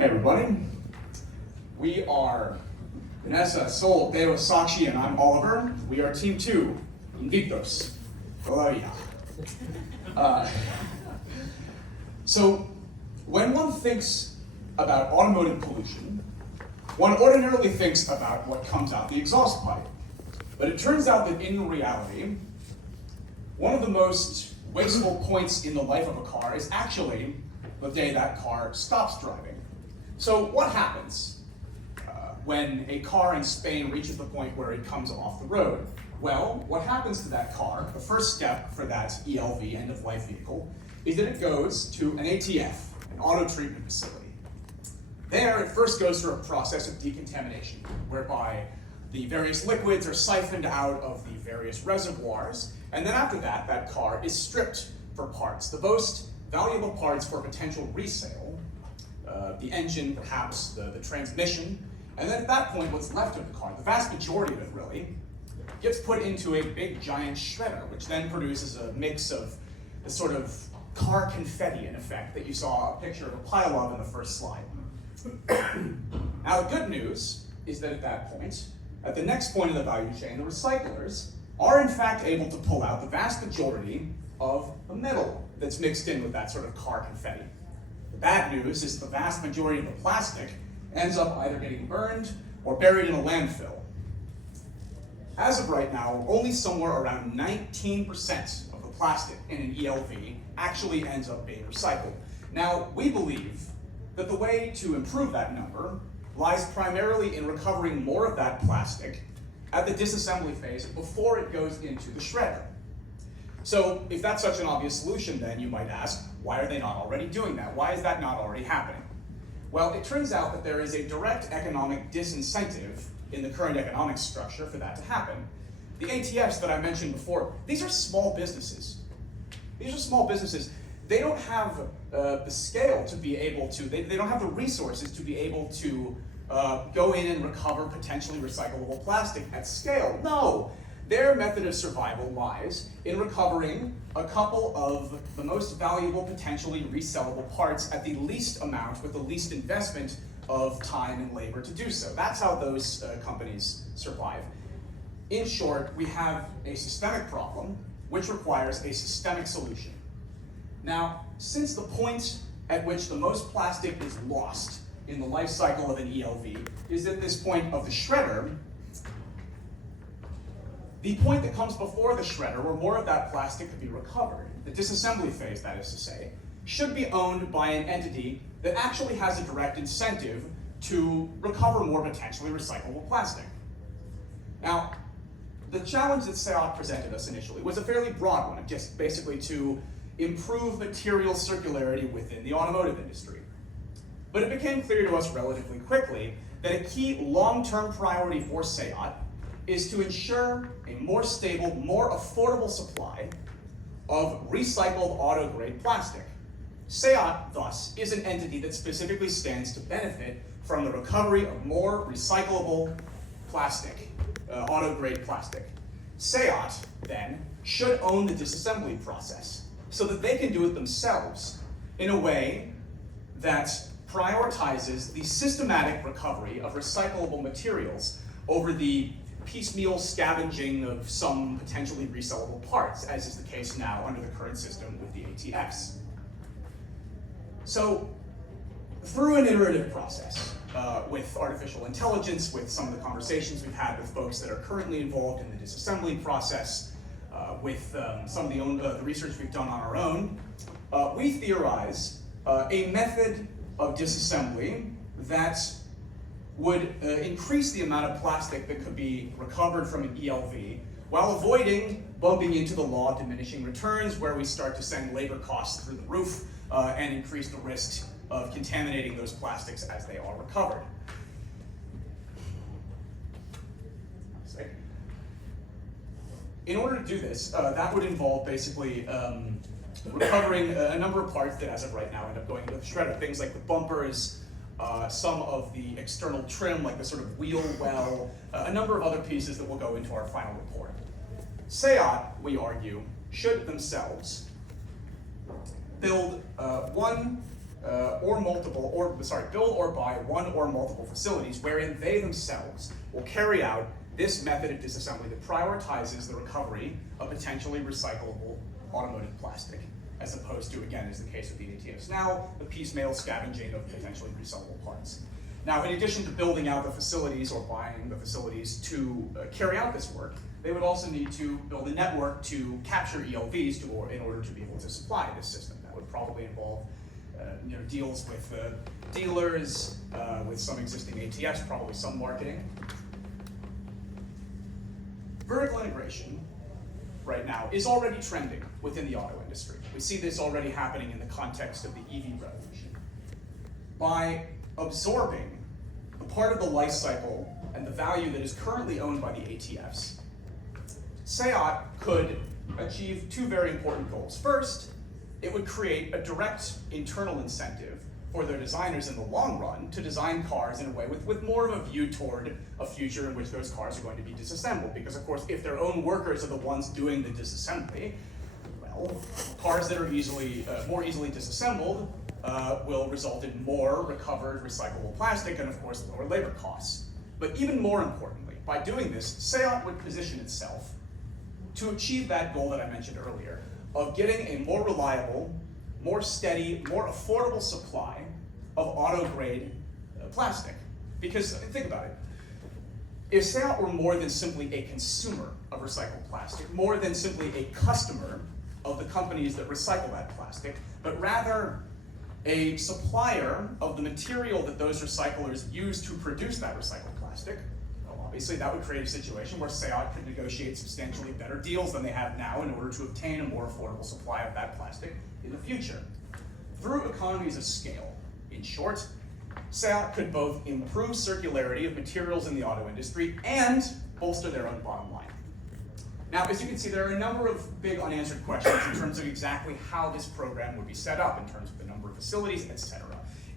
Hey everybody, we are Vanessa, Sol, Deo, Sakshi, and I'm Oliver. We are Team 2, Invictus. Gloria. So, when one thinks about automotive pollution, one ordinarily thinks about what comes out the exhaust pipe. But it turns out that in reality, one of the most wasteful points in the life of a car is actually the day that car stops driving. So what happens when a car in Spain reaches the point where it comes off the road? Well, what happens to that car, the first step for that ELV, end-of-life vehicle, is that it goes to an ATF, an auto treatment facility. There, it first goes through a process of decontamination, whereby the various liquids are siphoned out of the various reservoirs, and then after that, that car is stripped for parts. The most valuable parts for potential resale, the engine, perhaps the transmission, and then at that point, what's left of the car, the vast majority of it really, gets put into a big giant shredder, which then produces a mix of the sort of car confetti, in effect, that you saw a picture of a pile of in the first slide. Now, the good news is that at that point, at the next point in the value chain, the recyclers are in fact able to pull out the vast majority of the metal that's mixed in with that sort of car confetti. The bad news is the vast majority of the plastic ends up either getting burned or buried in a landfill. As of right now, only somewhere around 19% of the plastic in an ELV actually ends up being recycled. Now, we believe that the way to improve that number lies primarily in recovering more of that plastic at the disassembly phase before it goes into the shredder. So if that's such an obvious solution, then you might ask, why are they not already doing that? Why is that not already happening? Well, it turns out that there is a direct economic disincentive in the current economic structure for that to happen. The ATFs that I mentioned before, these are small businesses. These are small businesses. They don't have the scale to be able to, they don't have the resources to be able to go in and recover potentially recyclable plastic at scale. No, their method of survival lies in recovering a couple of the most valuable, potentially resellable parts at the least amount with the least investment of time and labor to do so. That's how those companies survive. In short, we have a systemic problem which requires a systemic solution. Now, since the point at which the most plastic is lost in the life cycle of an ELV is at this point of the shredder, the point that comes before the shredder, where more of that plastic could be recovered, the disassembly phase, that is to say, should be owned by an entity that actually has a direct incentive to recover more potentially recyclable plastic. Now, the challenge that SEAT presented us initially was a fairly broad one, just basically to improve material circularity within the automotive industry. But it became clear to us relatively quickly that a key long-term priority for SEAT is to ensure a more stable, more affordable supply of recycled auto-grade plastic. SEAT, thus, is an entity that specifically stands to benefit from the recovery of more recyclable plastic, auto-grade plastic. SEAT, then, should own the disassembly process so that they can do it themselves in a way that prioritizes the systematic recovery of recyclable materials over the piecemeal scavenging of some potentially resellable parts, as is the case now under the current system with the ATFs. So, through an iterative process, with artificial intelligence, with some of the conversations we've had with folks that are currently involved in the disassembly process, with some of the research we've done on our own, we theorize a method of disassembly that would increase the amount of plastic that could be recovered from an ELV while avoiding bumping into the law of diminishing returns, where we start to send labor costs through the roof and increase the risk of contaminating those plastics as they are recovered. In order to do this, that would involve basically recovering a number of parts that as of right now end up going into the shredder. Things like the bumpers, some of the external trim, like the sort of wheel well, a number of other pieces that will go into our final report. SEAT, we argue, should themselves build one build or buy one or multiple facilities wherein they themselves will carry out this method of disassembly that prioritizes the recovery of potentially recyclable automotive plastic, as opposed to, again, as the case with the ATFs now, the piecemeal scavenging of potentially resellable parts. Now, in addition to building out the facilities or buying the facilities to carry out this work, they would also need to build a network to capture ELVs in order to be able to supply this system. That would probably involve deals with dealers, with some existing ATFs, probably some marketing. Vertical integration right now is already trending within the auto industry. We see this already happening in the context of the EV revolution. By absorbing a part of the life cycle and the value that is currently owned by the ATFs, SEAT could achieve two very important goals. First, it would create a direct internal incentive for their designers in the long run to design cars in a way with more of a view toward a future in which those cars are going to be disassembled. Because of course, if their own workers are the ones doing the disassembly, well, cars that are more easily disassembled will result in more recovered recyclable plastic and of course lower labor costs. But even more importantly, by doing this, SEAT would position itself to achieve that goal that I mentioned earlier of getting a more reliable, more steady, more affordable supply of auto-grade plastic. Because think about it, if SEAT were more than simply a consumer of recycled plastic, more than simply a customer of the companies that recycle that plastic, but rather a supplier of the material that those recyclers use to produce that recycled plastic, well, obviously that would create a situation where SEAT could negotiate substantially better deals than they have now in order to obtain a more affordable supply of that plastic in the future. Through economies of scale, in short, SEAT could both improve circularity of materials in the auto industry and bolster their own bottom line. Now, as you can see, there are a number of big unanswered questions in terms of exactly how this program would be set up, in terms of the number of facilities, etc.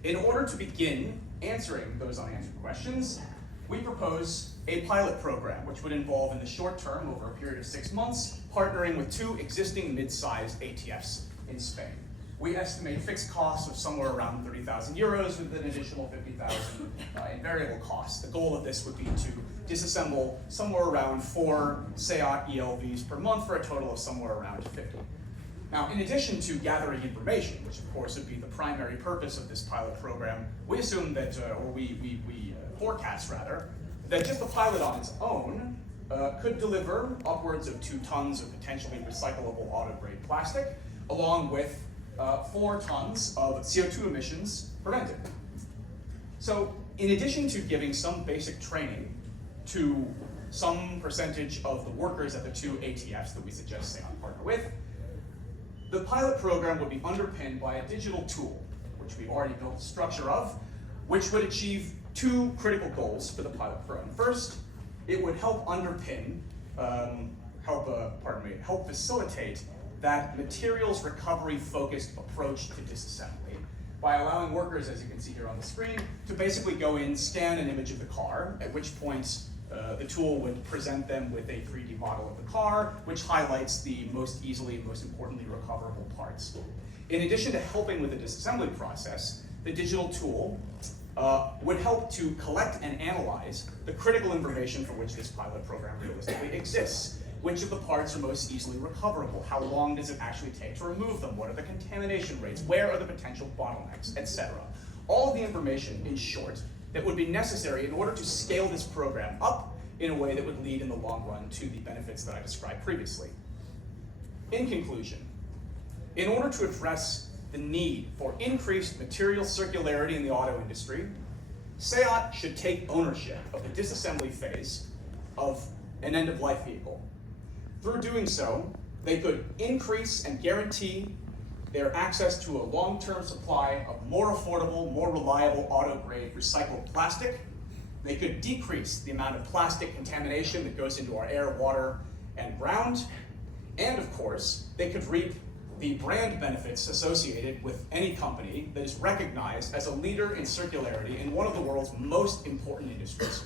In order to begin answering those unanswered questions, we propose a pilot program, which would involve, in the short term, over a period of 6 months, partnering with 2 existing mid-sized ATFs in Spain. We estimate fixed costs of somewhere around 30,000 euros with an additional 50,000 in variable costs. The goal of this would be to disassemble somewhere around 4 SEAT ELVs per month for a total of somewhere around 50. Now, in addition to gathering information, which of course would be the primary purpose of this pilot program, we assume that, we forecast rather, that just the pilot on its own could deliver upwards of 2 tons of potentially recyclable auto-grade plastic, along with 4 tons of CO2 emissions prevented. So, in addition to giving some basic training to some percentage of the workers at the 2 ATFs that we suggest SEAT partner with, the pilot program would be underpinned by a digital tool, which we've already built the structure of, which would achieve 2 critical goals for the pilot program. First, it would help underpin, help facilitate that materials recovery focused approach to disassembly by allowing workers, as you can see here on the screen, to basically go in, scan an image of the car, at which point the tool would present them with a 3D model of the car, which highlights the most easily and most importantly recoverable parts. In addition to helping with the disassembly process, the digital tool would help to collect and analyze the critical information for which this pilot program realistically exists. Which of the parts are most easily recoverable? How long does it actually take to remove them? What are the contamination rates? Where are the potential bottlenecks, etc.? All of the information, in short, that would be necessary in order to scale this program up in a way that would lead in the long run to the benefits that I described previously. In conclusion, in order to address the need for increased material circularity in the auto industry, SEAT should take ownership of the disassembly phase of an end-of-life vehicle. Through doing so, they could increase and guarantee their access to a long-term supply of more affordable, more reliable auto-grade recycled plastic. They could decrease the amount of plastic contamination that goes into our air, water, and ground. And of course, they could reap the brand benefits associated with any company that is recognized as a leader in circularity in one of the world's most important industries.